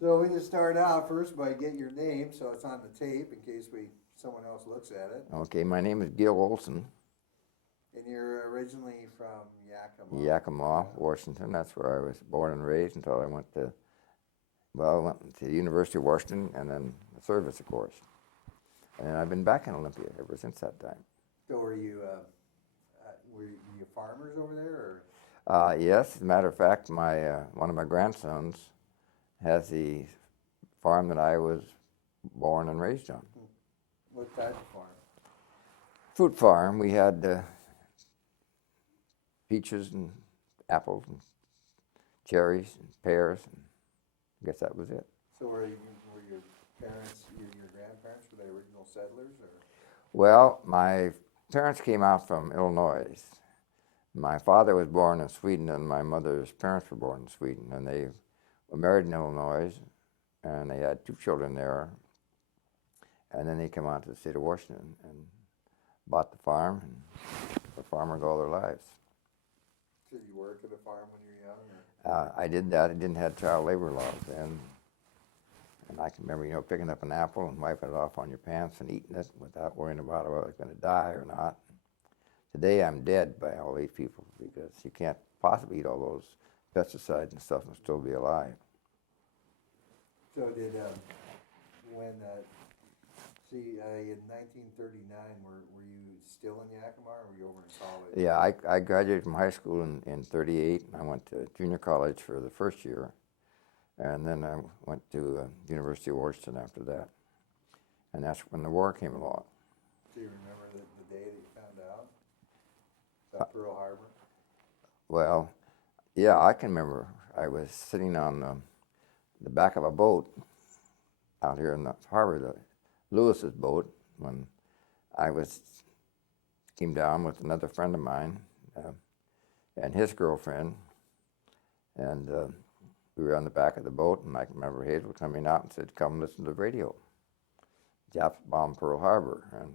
So we just start out first by getting your name, so it's on the tape in case someone else looks at it. Okay, my name is Gil Olson. And you're originally from Yakima. Yakima, Washington. That's where I was born and raised until I went to the University of Washington and then the service, of course. And I've been back in Olympia ever since that time. So were you farmers over there, or? Yes, as a matter of fact, one of my grandsons has the farm that I was born and raised on. What type of farm? Fruit farm. We had peaches and apples and cherries and pears, and I guess that was it. So were your parents, your grandparents, were they original settlers, or? Well, my parents came out from Illinois. My father was born in Sweden, and my mother's parents were born in Sweden, and they were married in Illinois, and they had 2 children there. And then they came out to the state of Washington and bought the farm, and were farmers all their lives. Did you work at a farm when you were young? Or? I did that. I didn't have child labor laws then. And I can remember, picking up an apple and wiping it off on your pants and eating it without worrying about whether I was going to die or not. Today I'm dead by all these people because you can't possibly eat all those pesticides and stuff and still be alive. So did, in 1939, were you still in Yakima, or were you over in college? Yeah, I graduated from high school in 38. I went to junior college for the first year, and then I went to University of Washington after that. And that's when the war came along. Do you remember the day that you found out about Pearl Harbor? Well, yeah, I can remember. I was sitting on the back of a boat out here in the harbor, Lewis's boat, when I came down with another friend of mine and his girlfriend, and we were on the back of the boat, and I can remember Hazel coming out and said, "Come listen to the radio. Japs bombed Pearl Harbor." And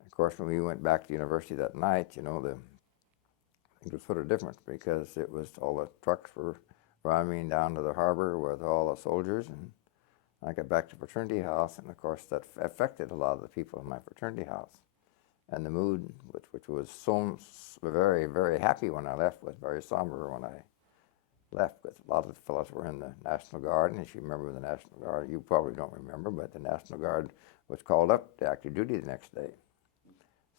of course, when we went back to the university that night, things were sort of different because it was all the trucks were driving down to the harbor with all the soldiers, and I got back to fraternity house, and of course that affected a lot of the people in my fraternity house. And the mood, which was so very, very happy when I left, was very somber when I left, because a lot of the fellows were in the National Guard, and if you remember the National Guard, you probably don't remember, but the National Guard was called up to active duty the next day.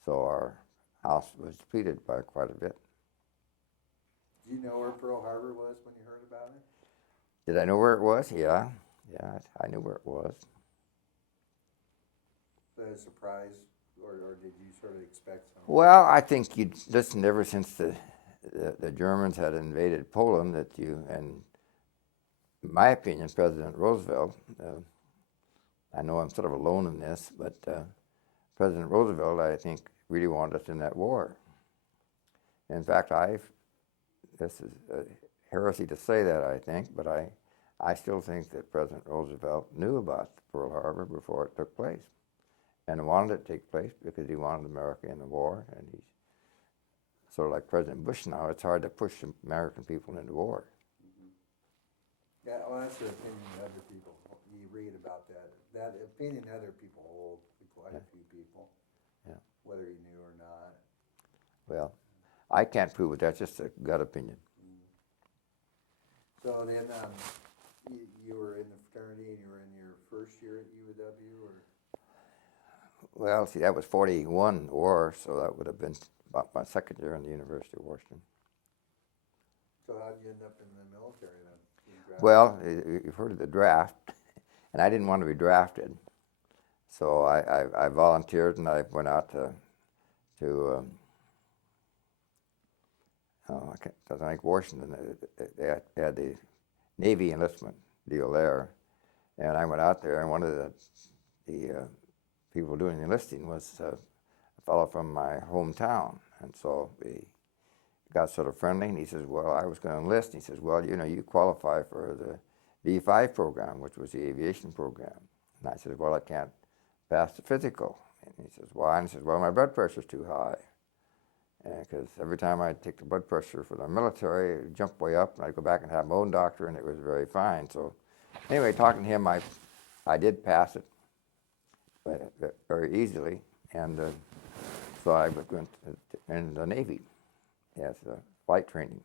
So our house was depleted by quite a bit. Do you know where Pearl Harbor was when you heard about it? Did I know where it was? Yeah, I knew where it was. Was that a surprise, or did you sort of expect something? Well, I think you'd listened ever since the Germans had invaded Poland and in my opinion, President Roosevelt, I know I'm sort of alone in this, but President Roosevelt, I think, really wanted us in that war. In fact, this is a heresy to say that, I think, but I still think that President Roosevelt knew about Pearl Harbor before it took place and wanted it to take place because he wanted America in the war. And he's sort of like President Bush now. It's hard to push American people into war. Mm-hmm. Yeah, well, that's the opinion of other people. You read about that. That opinion other people hold, quite a few people, whether you knew or not. Well, I can't prove it. That's just a gut opinion. So then you were in the fraternity and you were in your first year at UW, or? Well, see, that was 41 war, so that would have been about my second year in the University of Washington. So how did you end up in the military then? Well, you've heard of the draft, and I didn't want to be drafted. So I volunteered, and I went out to I think Washington. They had the Navy enlistment deal there, and I went out there, and one of the people doing the enlisting was a fellow from my hometown, and so we got sort of friendly, and he says, "Well, I was going to enlist." And he says, "Well, you qualify for the D5 program, which was the aviation program." And I said, "Well, I can't pass the physical." And he says, "Why?" And he says, "Well, my blood pressure's too high." Because every time I'd take the blood pressure for the military, it'd jump way up, and I'd go back and have my own doctor, and it was very fine. So anyway, talking to him, I did pass it very easily, and so I went in the Navy as flight training.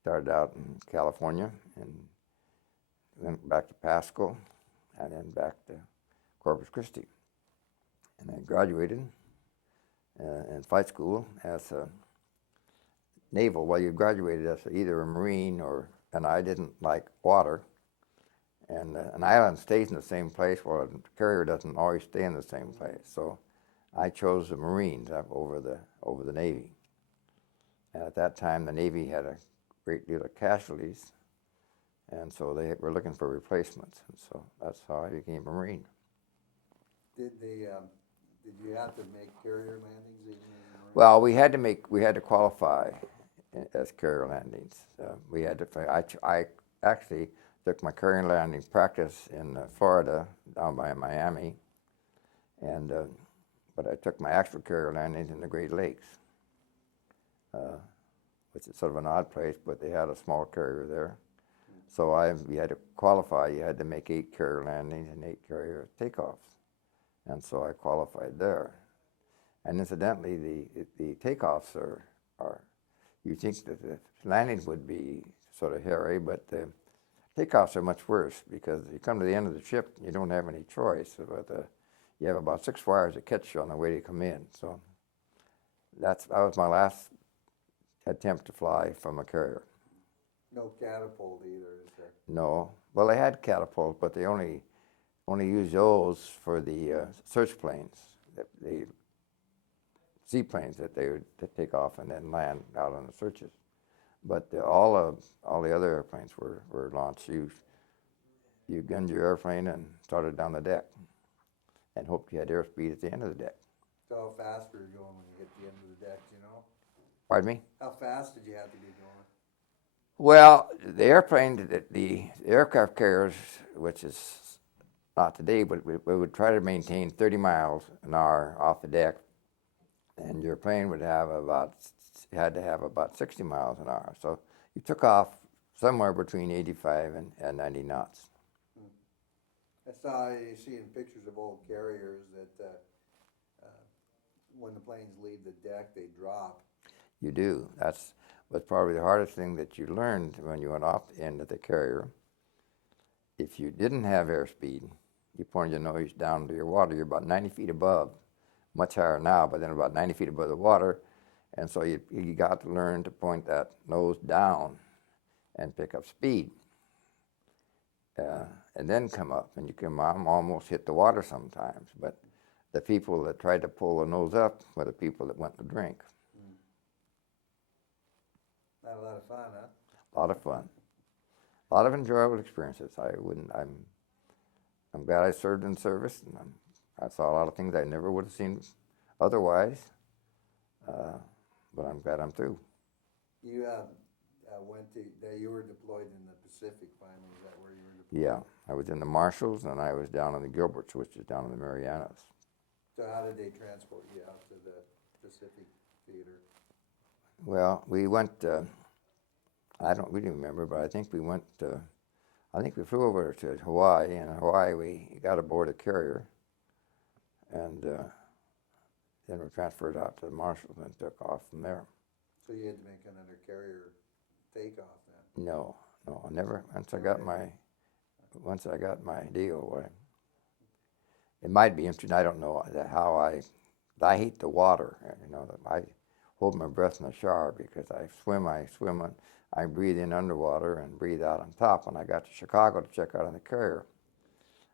Started out in California and went back to Pasco and then back to Corpus Christi. And I graduated in flight school as a naval. Well, you graduated as either a Marine and I didn't like water. And an island stays in the same place, while a carrier doesn't always stay in the same place. So I chose the Marines over the Navy. And at that time, the Navy had a great deal of casualties, and so they were looking for replacements. And so that's how I became a Marine. Did you have to make carrier landings even in the Marine? Well, we had to qualify as carrier landings. We had to. I actually took my carrier landing practice in Florida, down by Miami, and but I took my actual carrier landings in the Great Lakes, which is sort of an odd place, but they had a small carrier there. So you had to qualify. You had to make 8 carrier landings and 8 carrier takeoffs, and so I qualified there. And incidentally, the takeoffs are you think that the landings would be sort of hairy, but the takeoffs are much worse, because you come to the end of the ship, you don't have any choice. But you have about 6 wires that catch you on the way to come in. So that was my last attempt to fly from a carrier. No catapult either, is there? No. Well, they had catapults, but they only used those for the search planes, the seaplanes that they would take off and then land out on the searches. But all the other airplanes were launched. You gunned your airplane and started down the deck, and hoped you had airspeed at the end of the deck. So how fast were you going when you hit the end of the deck, do you know? Pardon me? How fast did you have to be going? Well, the airplane, the aircraft carriers, which is not today, but we would try to maintain 30 miles an hour off the deck, and your plane had to have about 60 miles an hour. So you took off somewhere between 85 and 90 knots. I saw you see in pictures of old carriers that when the planes leave the deck, they drop. You do. That's was probably the hardest thing that you learned when you went off the end of the carrier. If you didn't have airspeed, you pointed your nose down to your water. You're about 90 feet above, much higher now, but then about 90 feet above the water. And so you got to learn to point that nose down and pick up speed. And then come up, and you can almost hit the water sometimes. But the people that tried to pull the nose up were the people that went to drink. Not a lot of fun, huh? A lot of fun. A lot of enjoyable experiences. I'm glad I served in service, and I saw a lot of things I never would have seen otherwise. But I'm glad I'm through. You you were deployed in the Pacific finally. Is that where you were deployed? Yeah, I was in the Marshalls, and I was down in the Gilberts, which is down in the Marianas. So how did they transport you out to the Pacific theater? Well, we went. I don't really remember, but I think we went. I think we flew over to Hawaii, and in Hawaii we got aboard a carrier, and then we transferred out to the Marshalls and took off from there. So you had to make another carrier takeoff then? No, I never. Once I got my deal, it might be interesting. I don't know how I hate the water. You know, I hold my breath in the shower because I swim. I breathe in underwater and breathe out on top. When I got to Chicago to check out on the carrier,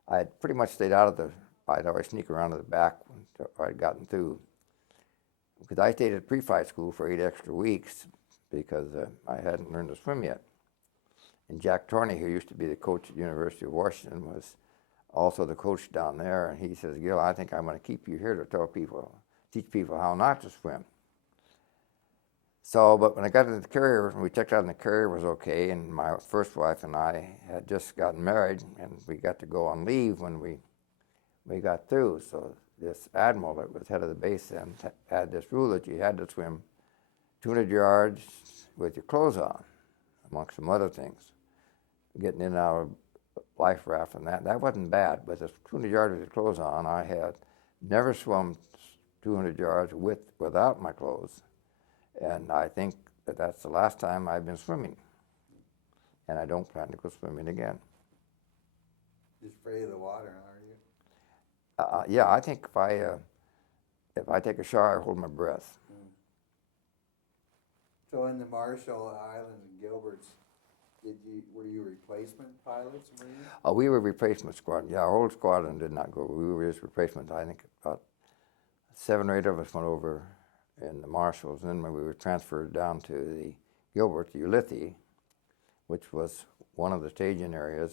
I had pretty much stayed out of I'd always sneak around to the back until I'd gotten through. Because I stayed at pre-flight school for 8 extra weeks because I hadn't learned to swim yet. And Jack Torney, who used to be the coach at the University of Washington, was also the coach down there. And he says, "Gil, I think I'm going to keep you here to teach people how not to swim." So, but when I got to the carrier, we checked out, and the carrier was okay. And my first wife and I had just gotten married, and we got to go on leave when we got through. So this admiral that was head of the base then had this rule that you had to swim 200 yards with your clothes on, amongst some other things. Getting in and out of life raft and that wasn't bad. But the 200 yards with clothes on, I had never swum 200 yards without my clothes, and I think that's the last time I've been swimming, and I don't plan to go swimming again. You're afraid of the water, are you? Yeah, I think if I take a shower, I hold my breath. So in the Marshall Islands and Gilbert's, were you replacement pilots, Marines? We were replacement squadron. Yeah, our whole squadron did not go. We were just replacement. I think about 7 or 8 of us went over in the Marshalls. And then when we were transferred down to the Gilbert, Ulithi, which was one of the staging areas,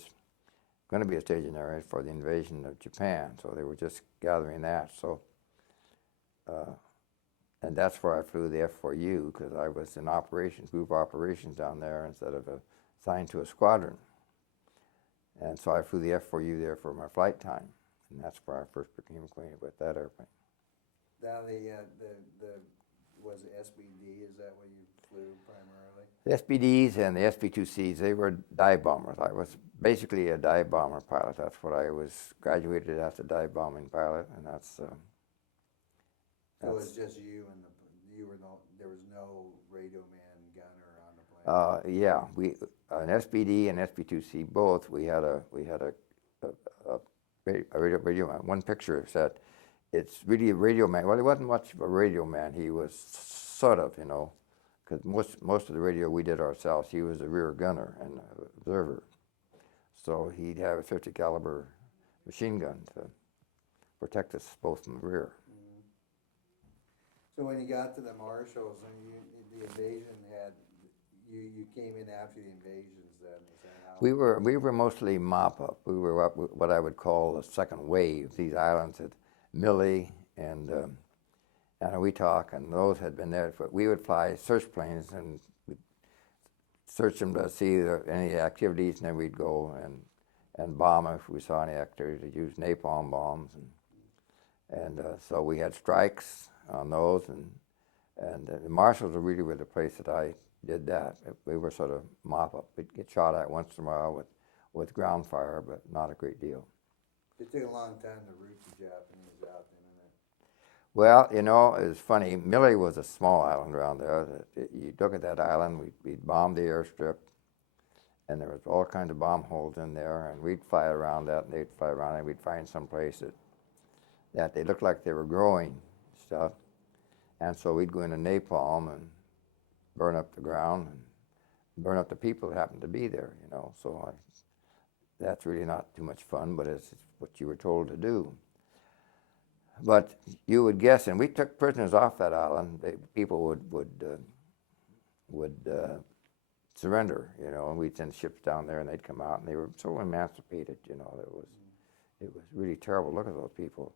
going to be a staging area for the invasion of Japan. So they were just gathering that. So, and that's where I flew the F4U, because I was in operations, group operations down there instead of assigned to a squadron. And so I flew the F4U there for my flight time, and that's where I first became acquainted with that airplane. Now was it SBD? Is that what you flew primarily? The SBDs and the SB-2Cs, they were dive bombers. I was basically a dive bomber pilot. That's what I was, graduated as a dive bombing pilot, and that's. So it was just you and there was no radio man gunner on the plane. Yeah, an SBD and SB-2C both. We had a radio man. One picture said, "It's really a radio man." Well, he wasn't much of a radio man. He was sort of, because most of the radio we did ourselves. He was a rear gunner and observer, so he'd have a 50 caliber machine gun to protect us both from the rear. So when you got to the Marshalls and the invasion you came in after the invasions then? Is that how? We were mostly mop up. We were what I would call the second wave. These islands at Millie and Weetalk, and those had been there. But we would fly search planes and we'd search them to see any activities, and then we'd go and bomb if we saw any activity. We'd use napalm bombs, and so we had strikes on those, and the Marshalls were really the place that I did that. We were sort of mop up. We'd get shot at once in a while with ground fire, but not a great deal. It took a long time to root the Japanese out, didn't it? Well, it was funny. Millie was a small island around there. You look at that island, we'd bomb the airstrip, and there was all kinds of bomb holes in there, and we'd fly around that, and they'd fly around, and we'd find some place that they looked like they were growing stuff, and so we'd go into napalm and burn up the ground and burn up the people that happened to be there, So that's really not too much fun, but it's what you were told to do. But you would guess, and we took prisoners off that island. People would surrender, and we'd send ships down there, and they'd come out, and they were so emancipated, It was really terrible to look at those people.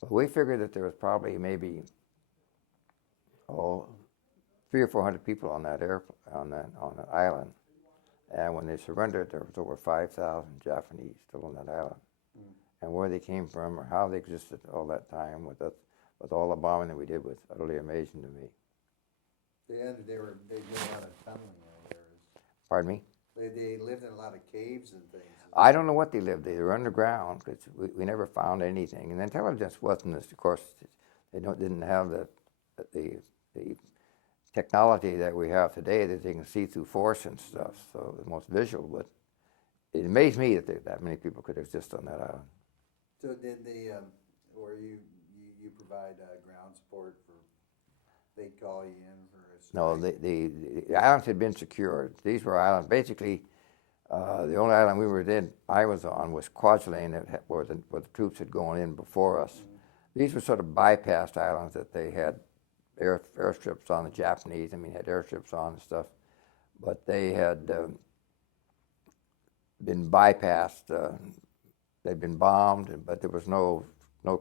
But we figured that there was probably maybe 300 or 400 people on that island, and when they surrendered, there was over 5,000 Japanese still on that island. And where they came from or how they existed all that time with all the bombing that we did was utterly amazing to me. They did a lot of tunneling out there. Pardon me? They lived in a lot of caves and things. I don't know what they lived. They were underground because we never found anything. And intelligence wasn't, of course, they didn't have the technology that we have today that they can see through force and stuff. So it was most visual, but it amazed me that many people could exist on that island. So did or you provide ground support for? They'd call you in for a strike? No, the islands had been secured. These were islands. Basically, the only island I was on was Kwajalein, where the troops had gone in before us. Mm-hmm. These were sort of bypassed islands that they had airstrips on. The Japanese, had airships on and stuff, but they had been bypassed. They'd been bombed, but there was no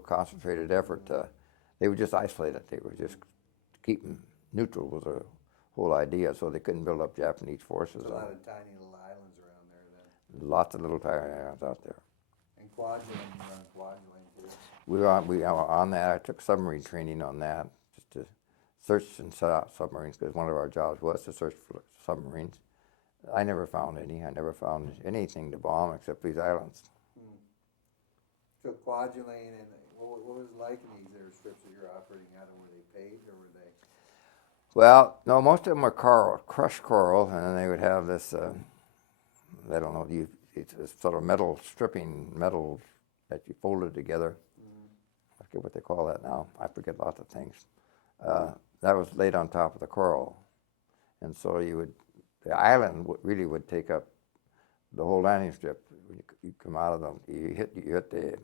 concentrated effort. They were just isolated. They were just keeping neutral was the whole idea, so they couldn't build up Japanese forces. There's a lot of tiny little islands around there then. Lots of little tiny islands out there. And Kwajalein, you were on Kwajalein too? We were on that. I took submarine training on that, just to search and set out submarines, because one of our jobs was to search for submarines. I never found any. I never found anything to bomb except these islands. So Kwajalein, and what was it like in these airstrips that you're operating out of? Were they paved or were they? Well, no, most of them were coral, crushed coral, and then they would have this, I don't know, it's a sort of metal stripping, metal that you folded together. I forget what they call that now. I forget lots of things. That was laid on top of the coral. And so the island really would take up the whole landing strip. You come out of them, you hit the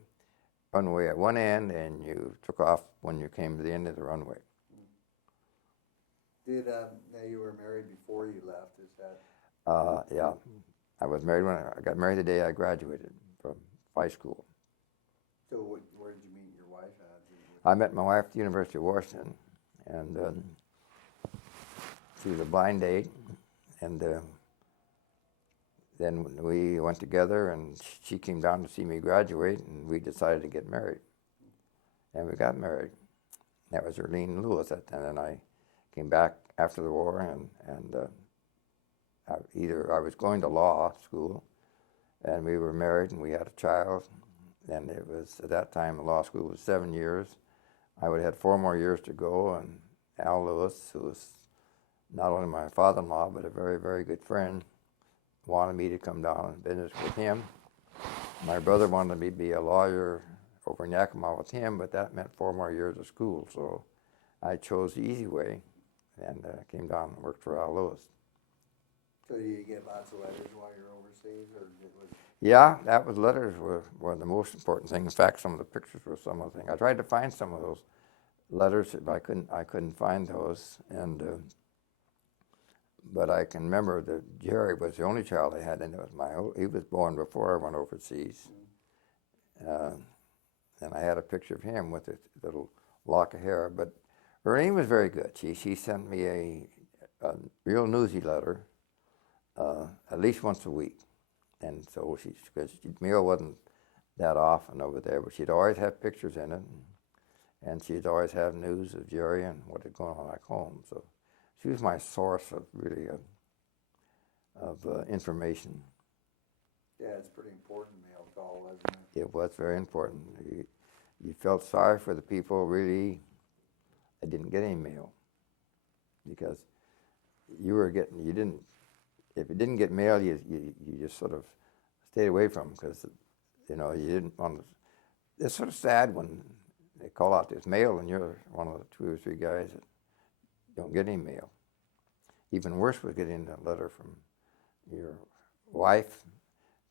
runway at one end, and you took off when you came to the end of the runway. Now you were married before you left, is that? Yeah, I was married I got married the day I graduated from high school. So where did you meet your wife at? I met my wife at the University of Washington, and she was a blind date, and then we went together, and she came down to see me graduate, and we decided to get married. And we got married. That was Erlene Lewis, and then I came back after the war, and I was going to law school, and we were married, and we had a child, and it was, at that time, law school was 7 years. I would have had 4 more years to go, and Al Lewis, who was not only my father-in-law, but a very, very good friend, wanted me to come down and business with him. My brother wanted me to be a lawyer over in Yakima with him, but that meant 4 more years of school, so I chose the easy way and came down and worked for Al Lewis. So did you get lots of letters while you were overseas, or was? Yeah, letters were the most important thing. In fact, some of the pictures were some of the things. I tried to find some of those letters, but I couldn't find those, and but I can remember that Jerry was the only child I had, and he was born before I went overseas. And I had a picture of him with a little lock of hair. But Erlene was very good. She sent me a real newsy letter at least once a week. And so because mail wasn't that often over there, but she'd always have pictures in it. And she'd always have news of Jerry and what had gone on back home. So she was my source of really of information. Yeah, it's pretty important mail call, wasn't it? It was very important. You felt sorry for the people really that didn't get any mail, because if you didn't get mail, you just sort of stayed away from them, because you didn't want to. It's sort of sad when they call out this mail and you're one of the 2 or 3 guys that don't get any mail. Even worse was getting a letter from your wife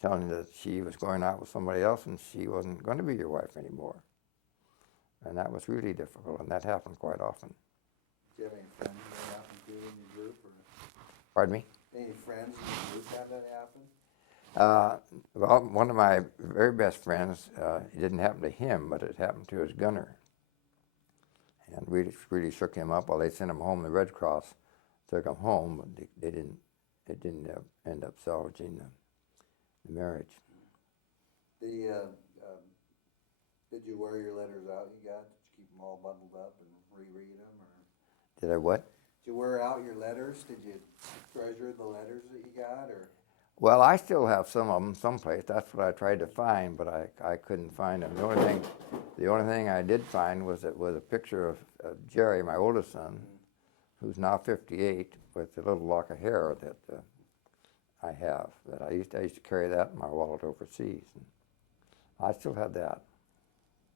telling you that she was going out with somebody else and she wasn't going to be your wife anymore. And that was really difficult, and that happened quite often. Do you have any friends that happened to in your group? Or? Pardon me? Any friends in your group have that happen? Well, one of my very best friends, it didn't happen to him, but it happened to his gunner. And we really shook him up. Well, they sent him home. The Red Cross took him home, but they didn't. It didn't end up salvaging the marriage. Did you wear your letters out you got? Did you keep them all bundled up and reread them? Or? Did I what? Did you wear out your letters? Did you treasure the letters that you got? Or? Well, I still have some of them someplace. That's what I tried to find, but I couldn't find them. The only thing I did find was a picture of Jerry, my oldest son, who's now 58, with a little lock of hair that I have. That I used to carry that in my wallet overseas. And I still had that.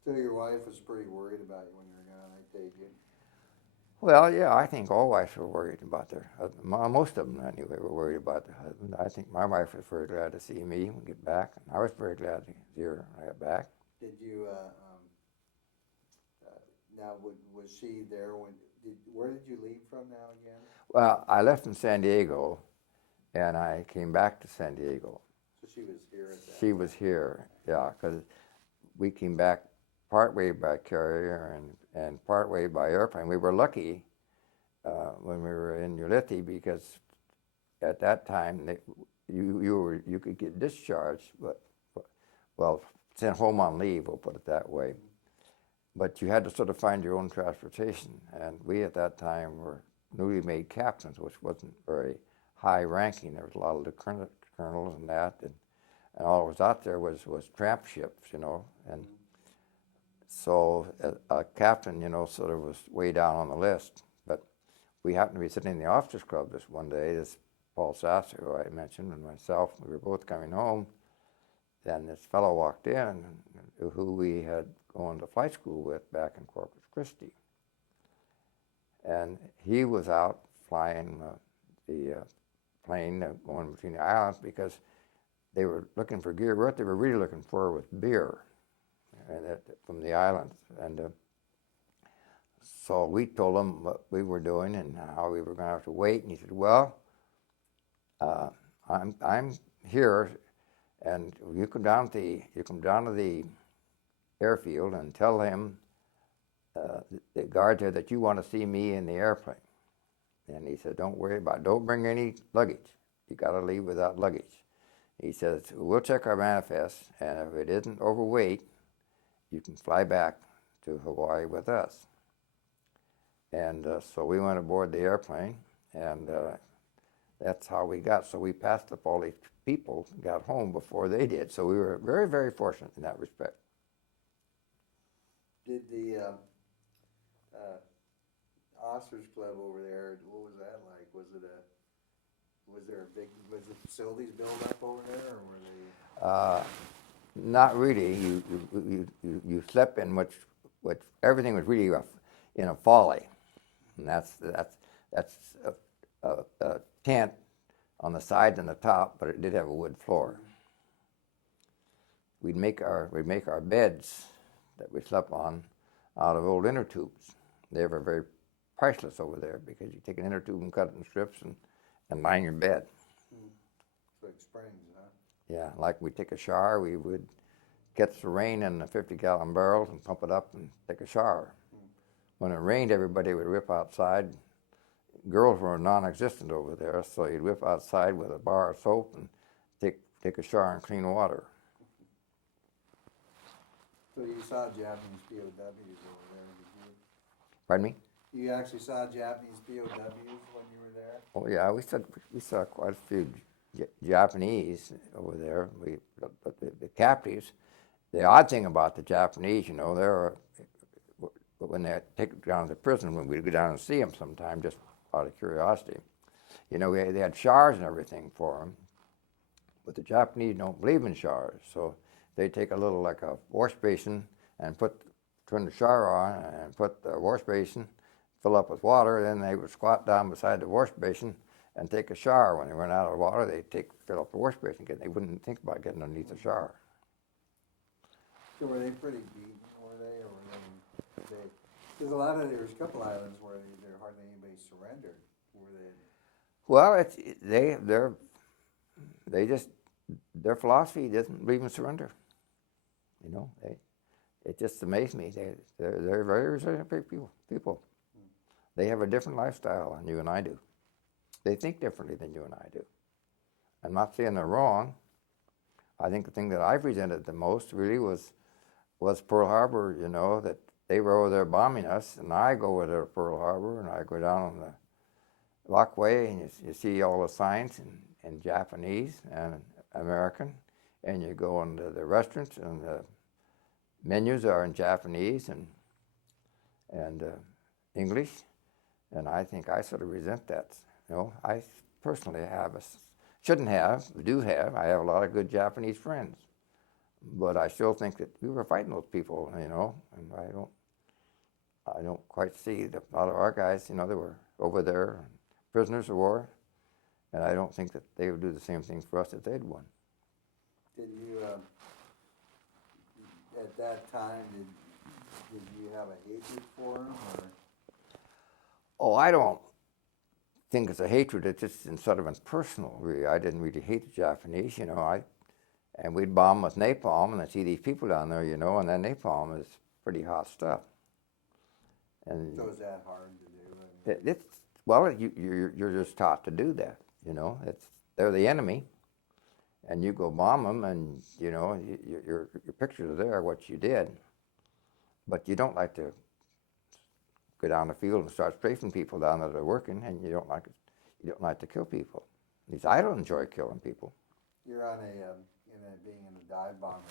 So your wife was pretty worried about you when you were gone, I take it. Well, yeah, I think all wives were worried about their husband. Most of them, anyway, were worried about their husband. I think my wife was very glad to see me get back, and I was very glad to see her when I got back. Did you, now, was she there where did you leave from now again? Well, I left in San Diego, and I came back to San Diego. So she was here at that She time. was here, yeah, because we came back partway by carrier and partway by airplane. We were lucky when we were in Ulithi, because at that time you could get discharged, well, sent home on leave, we'll put it that way. But you had to sort of find your own transportation, and we at that time were newly made captains, which wasn't very high ranking. There was a lot of lieutenant colonels and that, and all that was out there was tramp ships, you know, and so a captain, you know, sort of was way down on the list. But we happened to be sitting in the officers' club this one day. This Paul Sasser, who I mentioned, and myself, we were both coming home. Then this fellow walked in, who we had gone to flight school with back in Corpus Christi, and he was out flying the plane going between the islands because they were looking for gear. What they were really looking for was beer, and from the islands. And so we told him what we were doing and how we were going to have to wait. And he said, "Well, I'm here, and you come down to the airfield and tell him the guard there that you want to see me in the airplane." And he said, "Don't worry about it. Don't bring any luggage. You got to leave without luggage." He says, "We'll check our manifest, and if it isn't overweight, you can fly back to Hawaii with us." And so we went aboard the airplane, and that's how we got. So we passed up all these people, got home before they did. So we were very, very fortunate in that respect. Did the Officers Club over there, what was that like? Was the facilities built up over there, or were they? Not really. You slept in which everything was really in a folly, and that's a tent on the sides and the top, but it did have a wood floor. We'd make our beds that we slept on out of old inner tubes. They were very priceless over there because you take an inner tube and cut it in strips and line your bed. It's like springs, huh? Yeah, like we take a shower, we would catch the rain in the 50-gallon barrels and pump it up and take a shower. When it rained, everybody would whip outside. Girls were non-existent over there, so you'd whip outside with a bar of soap and take a shower in clean water. So you saw Japanese POWs over there, did you? Pardon me? You actually saw Japanese POWs when you were there? Oh yeah, we saw quite a few Japanese over there. The captives. The odd thing about the Japanese, you know, when they take down to the prison, when we'd go down and see them sometime, just out of curiosity, you know, they had showers and everything for them. But the Japanese don't believe in showers, so they take a little, like a wash basin, and turn the shower on and put the wash basin, fill up with water. Then they would squat down beside the wash basin and take a shower. When they run out of water, they'd fill up the wash basin again. They wouldn't think about getting underneath the shower. So were they pretty beaten, or were they? Because there's a couple islands where there hardly anybody surrendered. Were they? Well, their philosophy doesn't believe in surrender. You know, it just amazed me. They're very resilient people. They have a different lifestyle than you and I do. They think differently than you and I do. I'm not saying they're wrong. I think the thing that I've resented the most really was Pearl Harbor. You know, that they were over there bombing us, and I go over there to Pearl Harbor, and I go down on the walkway, and you see all the signs in Japanese and American, and you go into the restaurants, and the menus are in Japanese and English, and I think I sort of resent that. You know, I personally shouldn't have, do have. I have a lot of good Japanese friends, but I still think that we were fighting those people. You know, and I don't quite see a lot of our guys. You know, they were over there, prisoners of war, and I don't think that they would do the same thing for us if they'd won. Did you, at that time, did you have a hatred for them, or? Oh, I don't think it's a hatred. It's just sort of impersonal, really. I didn't really hate the Japanese, you know. And we'd bomb with napalm, and I see these people down there, you know, and that napalm is pretty hot stuff. And so is that hard to do? Well, you're just taught to do that, you know. They're the enemy, and you go bomb them, and you know your pictures are there, what you did, but you don't like to go down the field and start strafing people down that are working, and you don't like to kill people. At least I don't enjoy killing people. You're on being in a dive bomber.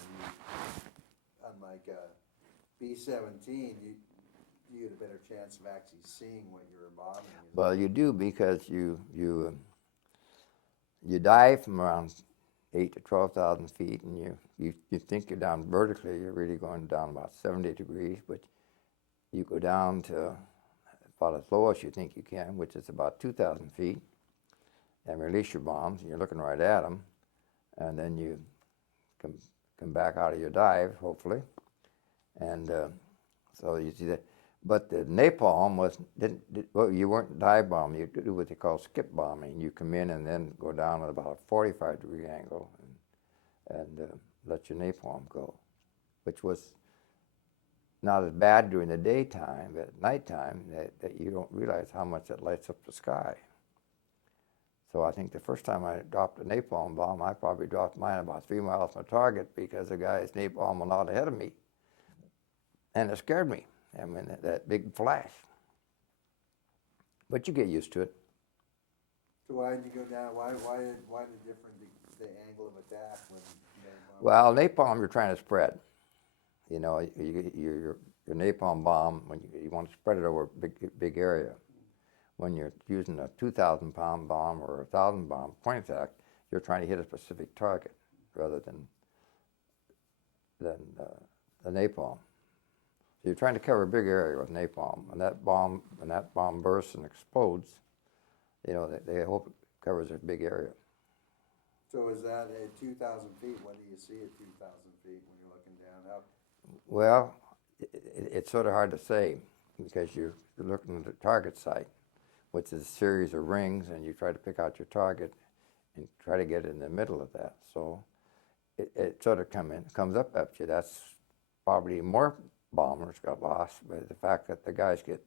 Unlike B-17, you had a better chance of actually seeing what you were bombing. Well, you do, because you dive from around 8 to 12,000 feet, and you think you're down vertically. You're really going down about 70 degrees, but you go down to about as low as you think you can, which is about 2,000 feet, and release your bombs, and you're looking right at them, and then you come back out of your dive, hopefully, and so you see that. But the napalm you weren't dive bombing. You do what they call skip bombing. You come in and then go down at about a 45-degree angle and let your napalm go, which was not as bad during the daytime, but at nighttime that you don't realize how much it lights up the sky. So I think the first time I dropped a napalm bomb, I probably dropped mine about 3 miles from the target, because the guy's napalm went out ahead of me, and it scared me. I mean, that big flash. But you get used to it. So why did you go down? Why the different the angle of attack when napalm? Well, napalm you're trying to spread. You know, your napalm bomb, when you want to spread it over a big area. When you're using a 2,000-pound bomb or a 1,000-bomb point attack, you're trying to hit a specific target rather than the napalm. So you're trying to cover a big area with napalm. When that bomb bursts and explodes, you know, they hope it covers a big area. So is that at 2,000 feet? What do you see at 2,000 feet when you're looking down? Well, it's sort of hard to say, because you're looking at the target site, which is a series of rings, and you try to pick out your target and try to get in the middle of that. So it sort of comes up at you. That's probably more bombers got lost by the fact that the guys get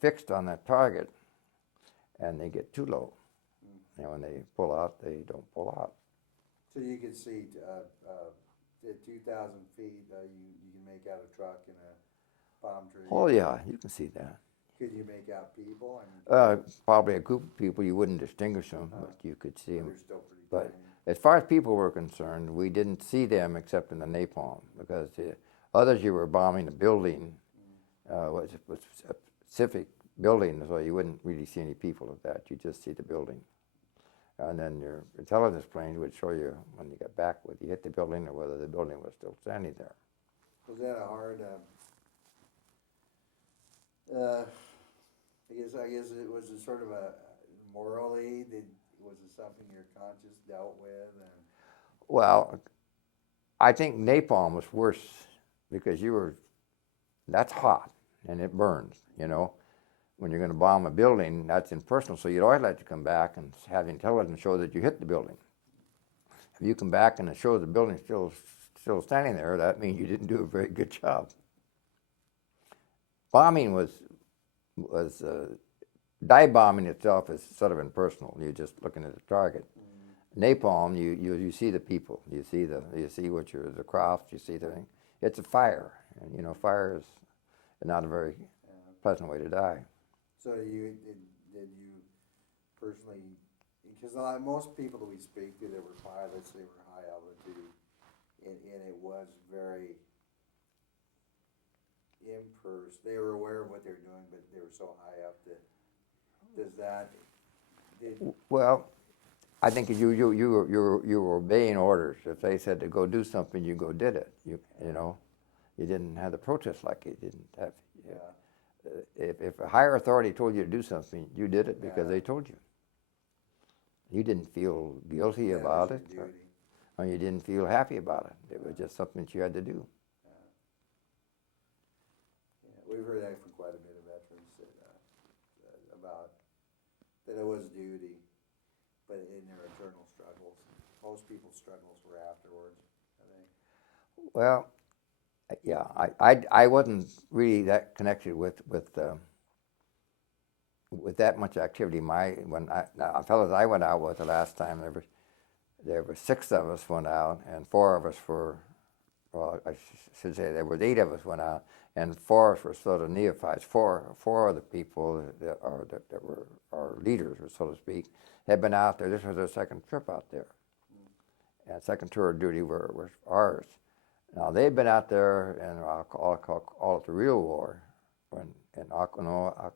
fixed on that target and they get too low. And when they pull out, they don't pull out. So you can see at 2,000 feet, you can make out a truck and a palm tree. Oh yeah, you can see that. Could you make out people? Probably a group of people, you wouldn't distinguish them, but you could see them. They're still pretty But tiny. as far as people were concerned, we didn't see them except in the napalm, because the others, you were bombing a building, was a specific building, so you wouldn't really see any people of that. You just see the building. And then your intelligence planes would show you when you got back whether you hit the building or whether the building was still standing there. Was that a hard? I guess it was a sort of a morally. Was it something your conscience dealt with? Well, I think napalm was worse, because that's hot and it burns, you know. When you're going to bomb a building, that's impersonal, so you'd always like to come back and have intelligence show that you hit the building. If you come back and it shows the building still standing there, that means you didn't do a very good job. Bombing was dive bombing itself is sort of impersonal. You're just looking at the target. Napalm, you see the people, you see the craft, you see the thing. It's a fire, and you know, fire is not a very pleasant way to die. So did you personally? Because most people that we speak to that were pilots, they were high altitude, and it was very impersonal. They were aware of what they were doing, but they were so high up that. Well, I think you were obeying orders. If they said to go do something, you go did it. You know, you didn't have the protest like you didn't have. If a higher authority told you to do something, you did it because they told you. You didn't feel guilty about it, or you didn't feel happy about it. It was just something that you had to do. We've heard that from quite a bit of veterans about that it was duty, but in their internal struggles. Most people's struggles were afterwards, I think. Well, yeah, I wasn't really that connected with that much activity. Fellows I went out with the last time, there were 6 of us went out, and 4 of us were well, I should say there was 8 of us went out, and 4 were sort of neophytes. Four of the people that were our leaders, so to speak, had been out there. This was their second trip out there. And second tour of duty was ours. Now, they'd been out there, and I'll call it the real war, when in Aquino,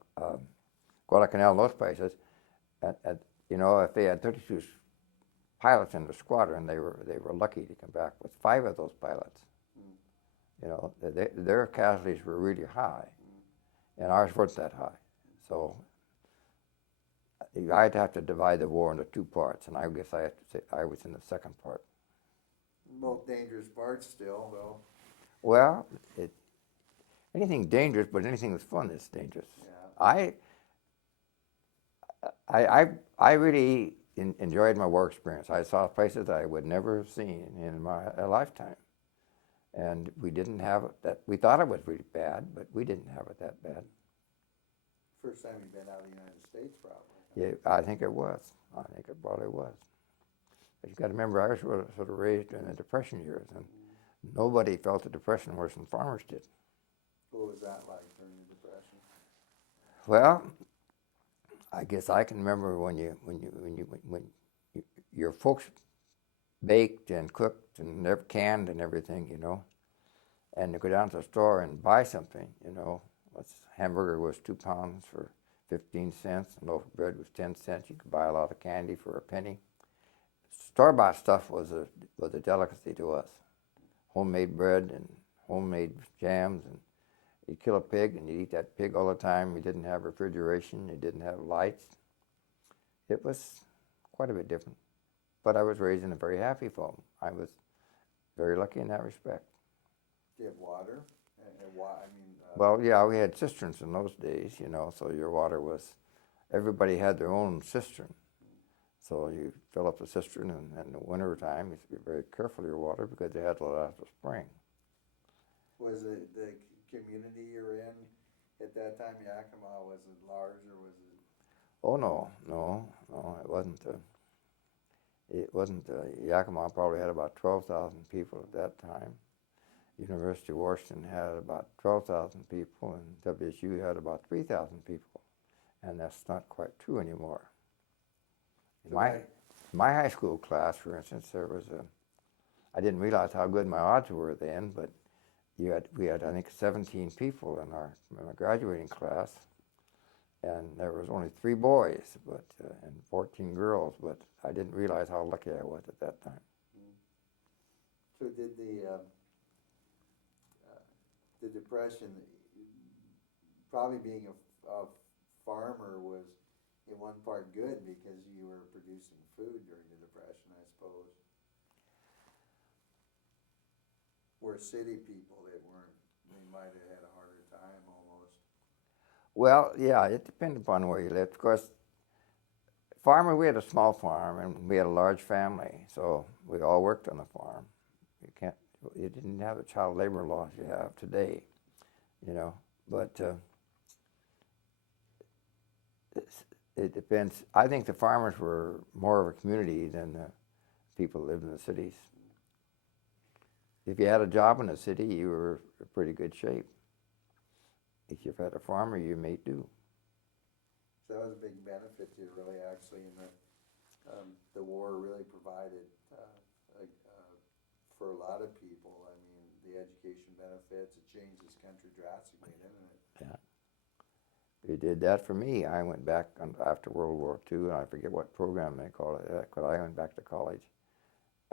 Guadalcanal, those places. If they had 32 pilots in the squadron, they were lucky to come back with 5 of those pilots. Their casualties were really high, and ours weren't that high. So I'd have to divide the war into 2 parts, and I guess I have to say I was in the second part. Both dangerous parts still, though. Well, anything dangerous, but anything that's fun is dangerous. Yeah. I really enjoyed my war experience. I saw places I would never have seen in my lifetime. And we didn't have it that, we thought it was really bad, but we didn't have it that bad. First time you've been out of the United States, probably. Yeah, I think it was. I think it probably was. But you got to remember, I was sort of raised in the Depression years, and nobody felt the Depression worse than farmers did. What was that like during the Depression? Well, I guess I can remember when your folks baked and cooked and canned and everything, and you go down to the store and buy something, hamburger was 2 pounds for 15 cents, a loaf of bread was 10 cents. You could buy a lot of candy for a penny. Store-bought stuff was a delicacy to us. Homemade bread and homemade jams, and you'd kill a pig and you'd eat that pig all the time. You didn't have refrigeration, you didn't have lights. It was quite a bit different. But I was raised in a very happy home. I was very lucky in that respect. Do you have water? Well, yeah, we had cisterns in those days, so your water was, everybody had their own cistern. So you fill up the cistern, and in the winter time, you have to be very careful of your water because they had to let out the spring. Was it the community you're in at that time, Yakima, was it large or was it? Oh, no, it wasn't. Yakima probably had about 12,000 people at that time. University of Washington had about 12,000 people, and WSU had about 3,000 people. And that's not quite true anymore. My high school class, for instance, I didn't realize how good my odds were then, but we had I think 17 people in my graduating class, and there was only 3 boys, and 14 girls. But I didn't realize how lucky I was at that time. So did the Depression, probably being a farmer was in one part good because you were producing food during the Depression, I suppose. Where city people, they might have had a harder time almost. Well, yeah, it depended upon where you lived. Of course, we had a small farm, and we had a large family, so we all worked on the farm. You didn't have the child labor laws you have today, but it depends. I think the farmers were more of a community than the people who lived in the cities. If you had a job in the city, you were in pretty good shape. If you've had a farmer, you may do. So that was a big benefit to you, really, actually, and the war really provided for a lot of people. I mean, the education benefits, it changed this country drastically, didn't it? Yeah. It did that for me. I went back after World War II, and I forget what program they call it, but I went back to college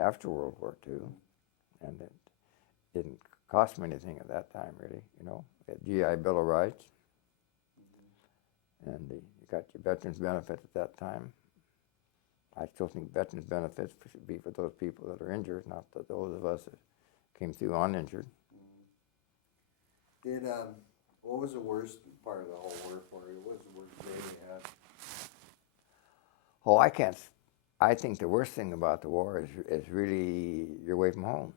after World War II, and it didn't cost me anything at that time, really, We had GI Bill of Rights, and you got your veterans benefits at that time. I still think veterans benefits should be for those people that are injured, not for those of us that came through uninjured. What was the worst part of the whole war for you? What was the worst day you had? Oh, I think the worst thing about the war is really you're away from home.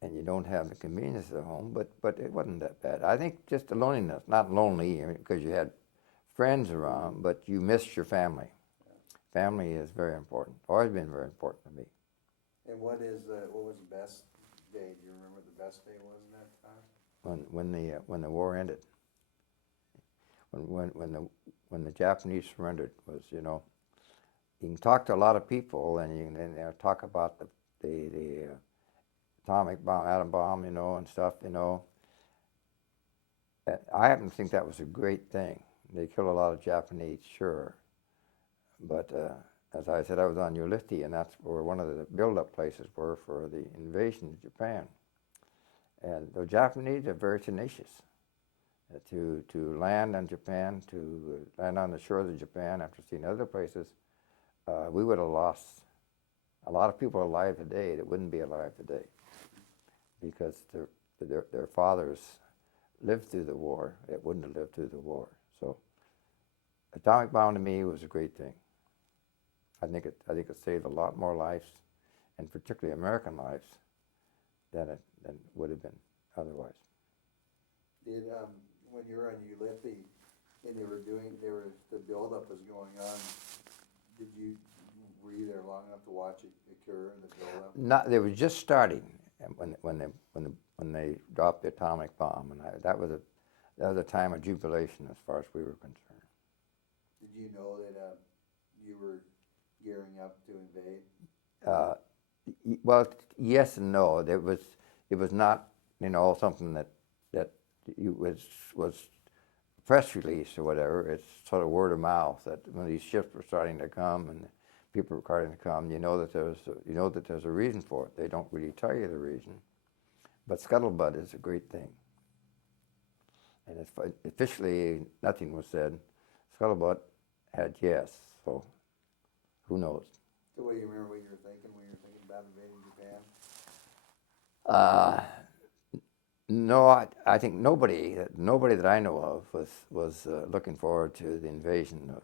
And you don't have the convenience of home, but it wasn't that bad. I think just the loneliness, not lonely because you had friends around, but you missed your family. Family is very important, always been very important to me. And what was the best day? Do you remember what the best day was in that time? When the war ended. When the Japanese surrendered was, you know, you can talk to a lot of people and you can talk about the atomic bomb, atom bomb, you know, and stuff, you know. I happen to think that was a great thing. They killed a lot of Japanese, sure, but as I said, I was on Ulithi, and that's where one of the build-up places were for the invasion of Japan. And the Japanese are very tenacious. To land on Japan, to land on the shores of Japan after seeing other places, we would have lost a lot of people alive today that wouldn't be alive today because their fathers lived through the war that wouldn't have lived through the war. So atomic bomb to me was a great thing. I think it saved a lot more lives, and particularly American lives, than would have been otherwise. Did when you were on Ulithi and the buildup was going on, were you there long enough to watch it occur in the buildup? Not, they were just starting when they dropped the atomic bomb, and that was a time of jubilation as far as we were concerned. Did you know that you were gearing up to invade? Well, yes and no. It was not, you know, something that was press release or whatever. It's sort of word of mouth that when these ships were starting to come and people were starting to come, you know that there's a reason for it. They don't really tell you the reason, but scuttlebutt is a great thing. And officially nothing was said. Scuttlebutt had yes, so who knows? So what do you remember what you were thinking when you were thinking about invading Japan? No, I think nobody that I know of was looking forward to the invasion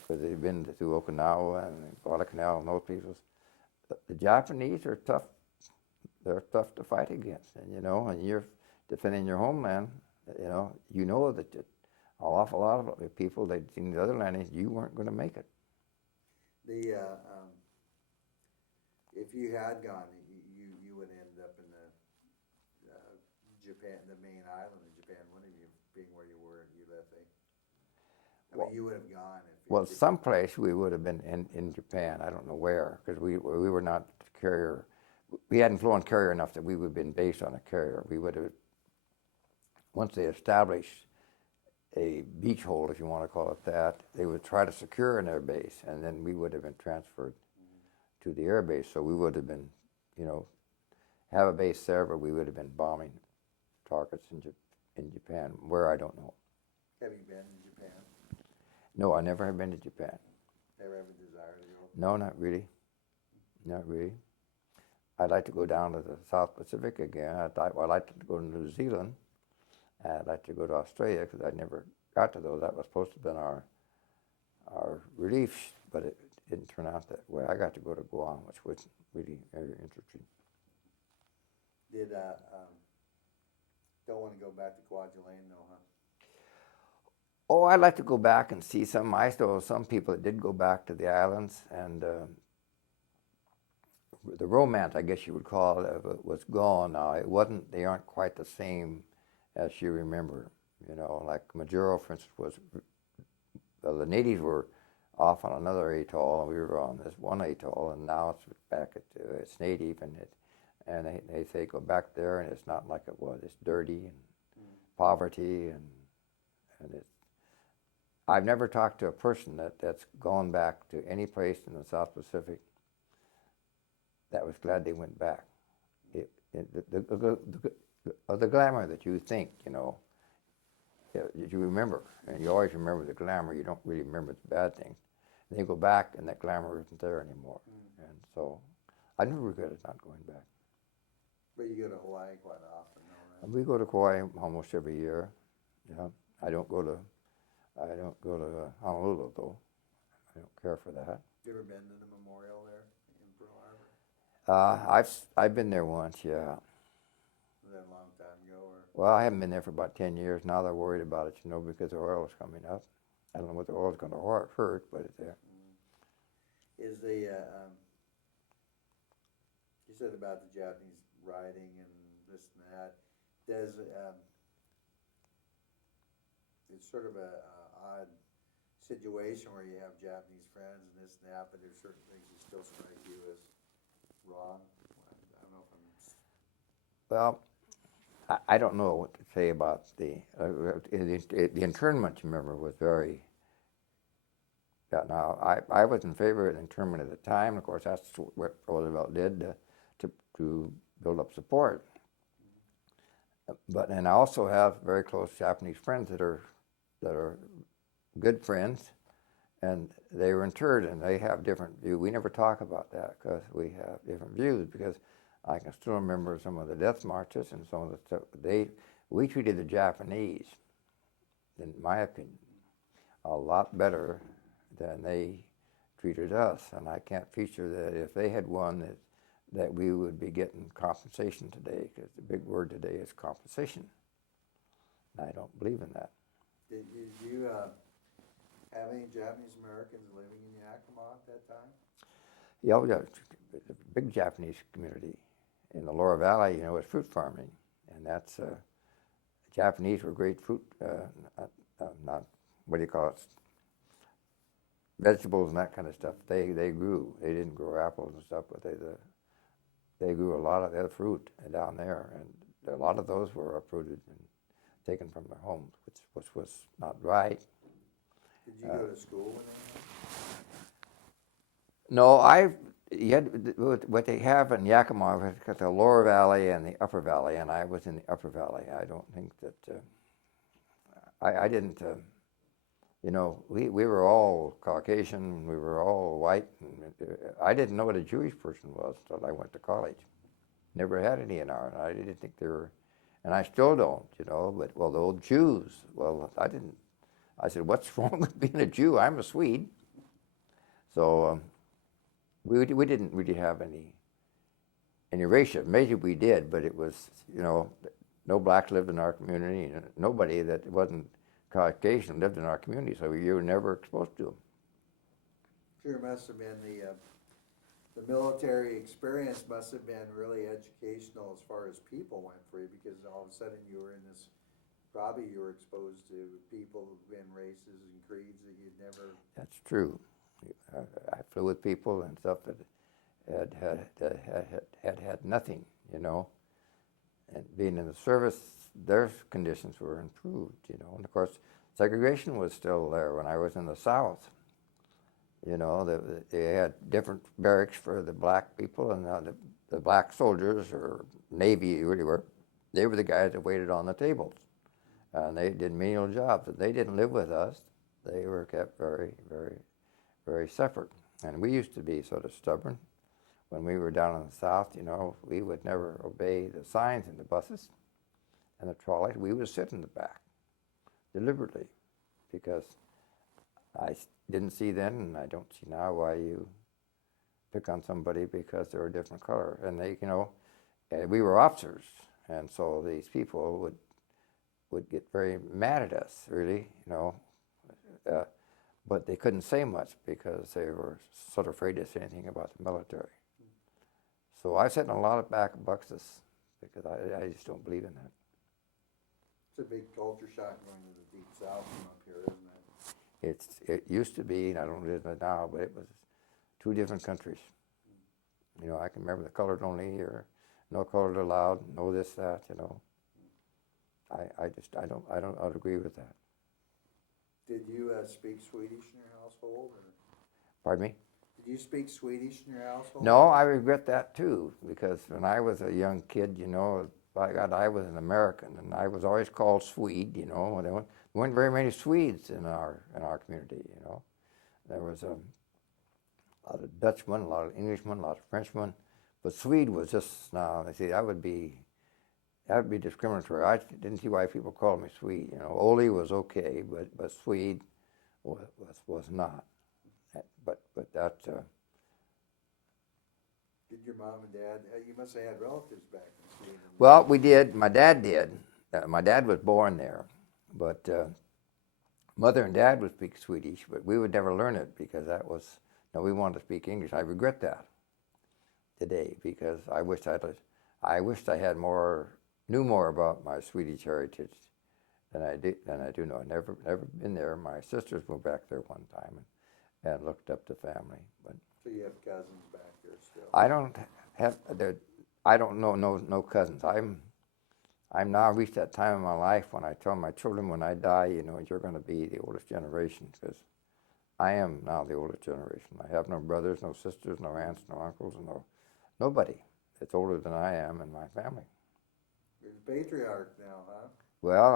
because they've been through Okinawa and Guadalcanal and those people. The Japanese are tough. They're tough to fight against, and you're defending your homeland. You know that an awful lot of people they'd seen the other landings, you weren't going to make it. If you had gone, you would end up in the Japan, the main island of Japan, wouldn't you, being where you were at Ulithi? You would have gone. Well, someplace we would have been in Japan. I don't know where, because we were not carrier. We hadn't flown carrier enough that we would have been based on a carrier. We would have, once they established a beach hold, if you want to call it that, they would try to secure an air base, and then we would have been transferred to the air base. So we would have been, have a base there, but we would have been bombing targets in Japan, where I don't know. Have you been in Japan? No, I never have been to Japan. Never have a desire to go? No, not really. Not really. I'd like to go down to the South Pacific again. I'd like to go to New Zealand. I'd like to go to Australia because I never got to those. That was supposed to have been our relief, but it didn't turn out that way. I got to go to Guam, which was really very interesting. Don't want to go back to Kwajalein, no, huh? Oh, I'd like to go back and see some. I know some people that did go back to the islands, and the romance, I guess you would call it, was gone now. It wasn't. They aren't quite the same as you remember. Like Majuro, for instance, the natives were off on another atoll, and we were on this one atoll, and now it's back at it's native, and they say go back there, and it's not like it was. It's dirty and poverty, and it's. I've never talked to a person that's gone back to any place in the South Pacific that was glad they went back. The glamour that you think, that you remember, and you always remember the glamour. You don't really remember the bad things. And they go back, and that glamour isn't there anymore. And so, I never regretted not going back. But you go to Hawaii quite often, though, right? We go to Kauai almost every year. Yeah, I don't go to Honolulu though. I don't care for that. You ever been to the memorial there in Pearl Harbor? I've been there once, yeah. Was that a long time ago, or? Well, I haven't been there for about 10 years. Now they're worried about it, because the oil is coming up. I don't know what the oil is going to hurt, but it's there. Is the said about the Japanese writing and this and that. Does it's sort of a odd situation where you have Japanese friends and this and that, but there's certain things that still strike you as wrong. I don't know if I'm. Well, I don't know what to say about the internment. You remember was very. Yeah, now I was in favor of internment at the time. Of course, that's what Roosevelt did to build up support. And I also have very close Japanese friends that are good friends, and they were interred, and they have different views. We never talk about that because we have different views. Because I can still remember some of the death marches and some of the stuff. We treated the Japanese, in my opinion, a lot better than they treated us. And I can't feature that if they had won, that we would be getting compensation today, because the big word today is compensation. And I don't believe in that. Did you have any Japanese Americans living in Yakima at that time? Yeah, we got a big Japanese community in the Lower Valley. You know, it's fruit farming, and that's Japanese were great fruit. Not what do you call it? Vegetables and that kind of stuff. They grew. They didn't grow apples and stuff, but they grew a lot of their fruit down there, and a lot of those were uprooted and taken from their homes, which was not right. Did you go to school with them? No, what they have in Yakima is got the Lower Valley and the Upper Valley, and I was in the Upper Valley. I don't think that I didn't. You know, we were all Caucasian. We were all white. And I didn't know what a Jewish person was until I went to college. Never had any in our. I didn't think they were, and I still don't. You know, but well, the old Jews. Well, I didn't. I said, "What's wrong with being a Jew? I'm a Swede." So we didn't really have any racial. Maybe we did, but it was, you know, no blacks lived in our community. Nobody that wasn't Caucasian lived in our community, so you were never exposed to them. Sure, must have been the military experience must have been really educational as far as people went for you, because all of a sudden you were in this. Probably you were exposed to people and races and creeds that you'd never. That's true. I flew with people and stuff that had nothing, you know. And being in the service, their conditions were improved, you know. And of course, segregation was still there when I was in the South. You know, they had different barracks for the black people, and the black soldiers or Navy really were. They were the guys that waited on the tables. And they did menial jobs. They didn't live with us. They were kept very, very, very separate. And we used to be sort of stubborn. When we were down in the South, you know, we would never obey the signs in the buses and the trolleys. We would sit in the back deliberately, because I didn't see then, and I don't see now, why you pick on somebody because they're a different color. And they, you know, we were officers, and so these people would get very mad at us, really, you know. But they couldn't say much because they were sort of afraid to say anything about the military. So I sat in a lot of back boxes because I just don't believe in that. It's a big culture shock going to the deep South from up here, isn't it? It used to be, and I don't live it now, but it was two different countries. You know, I can remember the colored only, or no colored allowed, no this, that, you know. I don't agree with that. Did you speak Swedish in your household? Or? Pardon me? Did you speak Swedish in your household? No, I regret that too, because when I was a young kid, you know, by God, I was an American, and I was always called Swede, you know. There weren't very many Swedes in our community, you know. There was a lot of Dutchmen, a lot of Englishmen, a lot of Frenchmen, but Swede was just, now, see, that would be discriminatory. I didn't see why people called me Swede. You know, Ole was okay, but Swede was not. But that. Did your mom and dad? You must have had relatives back in Sweden. Well, we did. My dad did. My dad was born there, but mother and dad would speak Swedish, but we would never learn it because that was. No, we wanted to speak English. I regret that. today, because I wished I had knew more about my Swedish heritage than I do know. Never been there. My sisters moved back there one time and looked up the family, but So you have cousins back there still? I don't know no cousins. I'm now reached that time in my life when I tell my children, when I die, you're going to be the oldest generation, because I am now the oldest generation. I have no brothers, no sisters, no aunts, no uncles, nobody that's older than I am in my family. You're the patriarch now, huh? Well,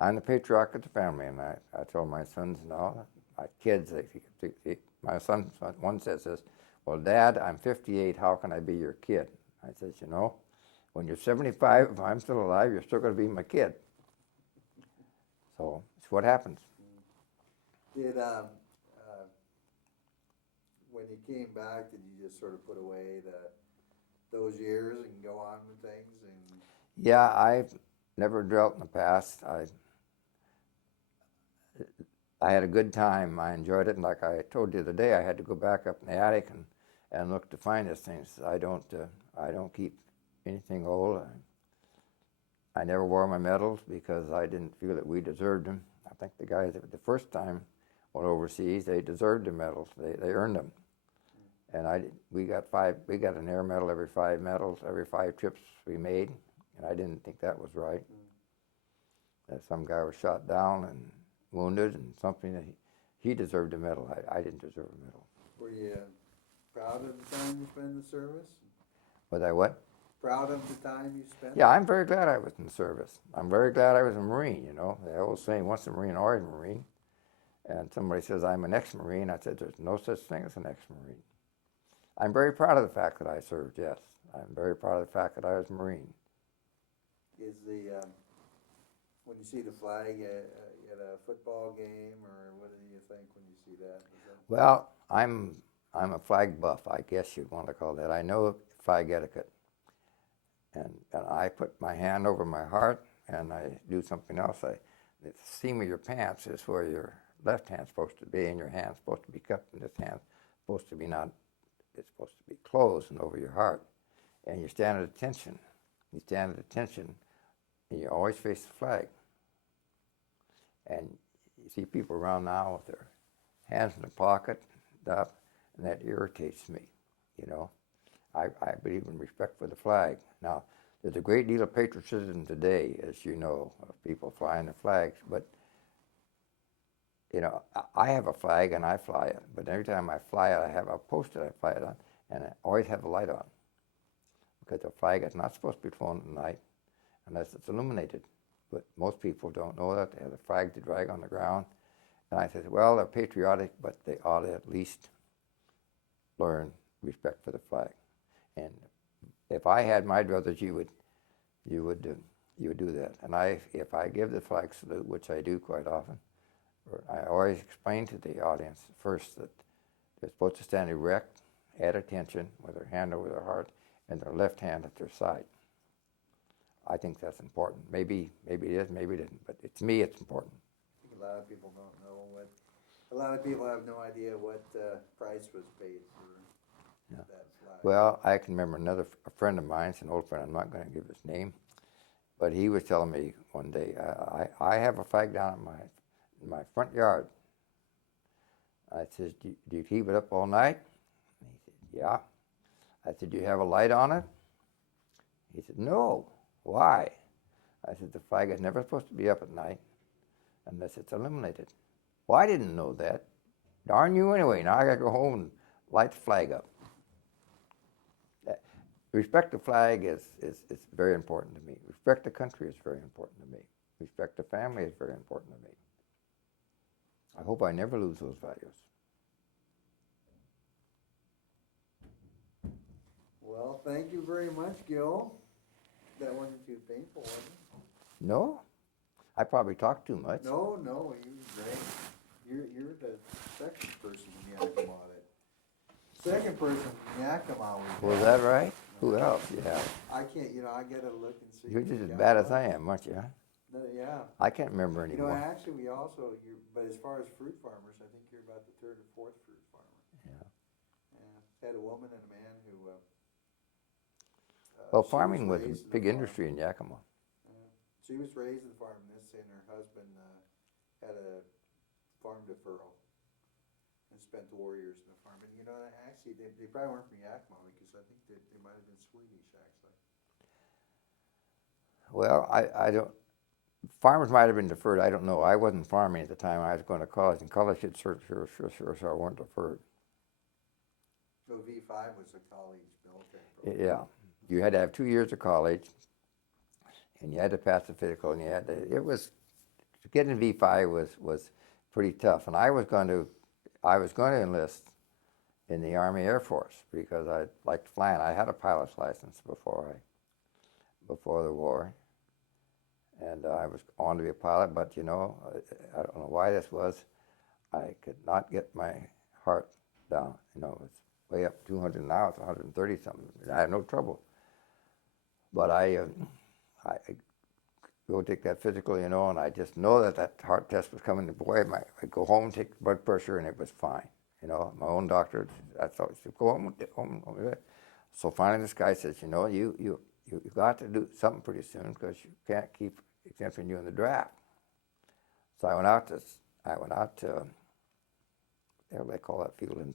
I'm the patriarch of the family, and I tell my sons now, my kids, my son one says this, well, Dad, I'm 58, how can I be your kid? I says, when you're 75, if I'm still alive, you're still going to be my kid. So it's what happens. Did when you came back, did you just sort of put away those years and go on with things? And yeah, I've never dwelt in the past. I had a good time. I enjoyed it, and like I told you the other day, I had to go back up in the attic and look to find these things. I don't keep anything old. I never wore my medals because I didn't feel that we deserved them. I think the guys that the first time went overseas, they deserved the medals. They earned them. And we got an air medal every 5 trips we made, and I didn't think that was right. That some guy was shot down and wounded, and something that he deserved a medal. I didn't deserve a medal. Were you proud of the time you spent in the service? Was I what? Proud of the time you spent? Yeah, I'm very glad I was in the service. I'm very glad I was a Marine, The old saying, once a Marine, always a Marine. And somebody says, I'm an ex-Marine. I said, there's no such thing as an ex-Marine. I'm very proud of the fact that I served, yes. I'm very proud of the fact that I was a Marine. Is when you see the flag at a football game, or what do you think when you see that? Well, I'm a flag buff, I guess you'd want to call that. I know flag etiquette. And I put my hand over my heart, and I do something else. The seam of your pants is where your left hand's supposed to be, and your hand's supposed to be cupped, and this hand's supposed to be it's supposed to be closed and over your heart. And you stand at attention. You stand at attention, and you always face the flag. And you see people around now with their hands in their pocket, and that irritates me, I believe in respect for the flag. Now, there's a great deal of patriotism today, as you know, of people flying the flags, but, I have a flag and I fly it, but every time I fly it, I have a post-it I fly it on, and I always have the light on, because the flag is not supposed to be flown at night unless it's illuminated. But most people don't know that. They have the flag to drag on the ground. And I said, well, they're patriotic, but they ought to at least learn respect for the flag. And if I had my brothers, you would do that. And if I give the flag salute, which I do quite often, I always explain to the audience first that they're supposed to stand erect, at attention, with their hand over their heart, and their left hand at their side. I think that's important. Maybe it is, maybe it isn't, but to me it's important. I think a lot of people don't know a lot of people have no idea what price was paid for that flag. Well, I can remember a friend of mine, it's an old friend, I'm not going to give his name, but he was telling me one day, I have a flag down in my front yard. I said, do you keep it up all night? And he said, yeah. I said, do you have a light on it? He said, no. Why? I said, the flag is never supposed to be up at night unless it's illuminated. Well, I didn't know that. Darn you anyway. Now I got to go home and light the flag up. Respect the flag is very important to me. Respect the country is very important to me. Respect the family is very important to me. I hope I never lose those values. Well, thank you very much, Gil. That wasn't too painful, was it? No? I probably talked too much. No, you were great. You're the second person in Yakima that. Second person in Yakima. Was that right? Who else? Yeah. I can't, I gotta look and see. You're just as bad as I am, aren't you? Yeah. I can't remember anymore. Actually, we also, but as far as fruit farmers, I think you're about the third or fourth fruit farmer. Yeah. Had a woman and a man who Well, she farming was raised a in big the farm. industry in Yakima. She was raised in the farm, and her husband had a farm deferral and spent the war years in the farm. And you know, actually, they probably weren't from Yakima because I think they might have been Swedish, actually. Well, I don't. Farmers might have been deferred. I don't know. I wasn't farming at the time. I was going to college, and college had sure, so I weren't deferred. So V5 was a college military program. Yeah, you had to have 2 years of college, and you had to pass the physical, and you had to. It was to get in V5 was pretty tough, and I was going to enlist in the Army Air Force because I liked flying. I had a pilot's license before the war, and I was on to be a pilot. But you know, I don't know why this was. I could not get my heart down. You know, it's way up 200 now. It's 130 something. I had no trouble. But I go take that physical, you know, and I just know that heart test was coming. Boy, I'd go home, take blood pressure, and it was fine. You know, my own doctor, I thought, go home. So finally this guy says, you know, you got to do something pretty soon because you can't keep exempting you in the draft. So I went out to what do they call that field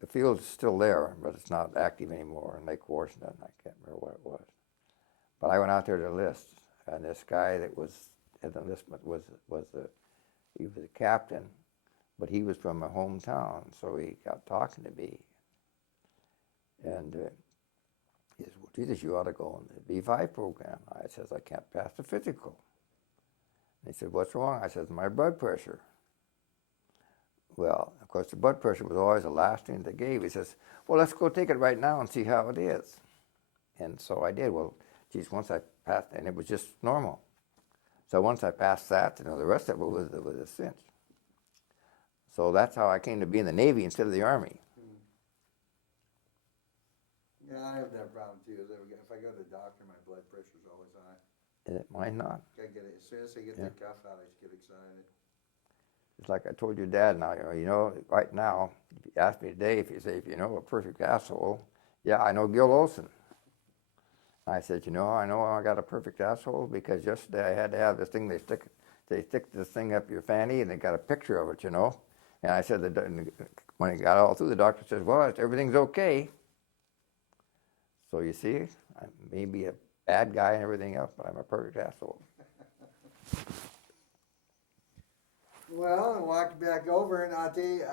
the field is still there, but it's not active anymore in Lake Washington. I can't remember what it was. But I went out there to enlist, and this guy that was at the enlistment he was a captain, but he was from my hometown, so he got talking to me. And he says, well, Jesus, you ought to go in the V5 program. I says, I can't pass the physical. And he said, what's wrong? I says, my blood pressure. Well, of course, the blood pressure was always the last thing they gave. He says, well, let's go take it right now and see how it is. And so I did. Well, geez, once I passed, and it was just normal. So once I passed that, you know, the rest of it was a cinch. So that's how I came to be in the Navy instead of the Army. Yeah, I have that problem too. If I go to the doctor, my blood pressure's always high. And it might not. I get it. As soon as I get the cuff out, I just get excited. It's like I told your dad now, you know, right now, if you ask me today, if you know a perfect asshole, yeah, I know Gil Olson. I said, you know I got a perfect asshole because yesterday I had to have this thing, they stick this thing up your fanny and they got a picture of it, you know. And I said, when it got all through, the doctor says, well, everything's okay. So you see, I may be a bad guy and everything else, but I'm a perfect asshole. Well, I walked back over and I'll tell you,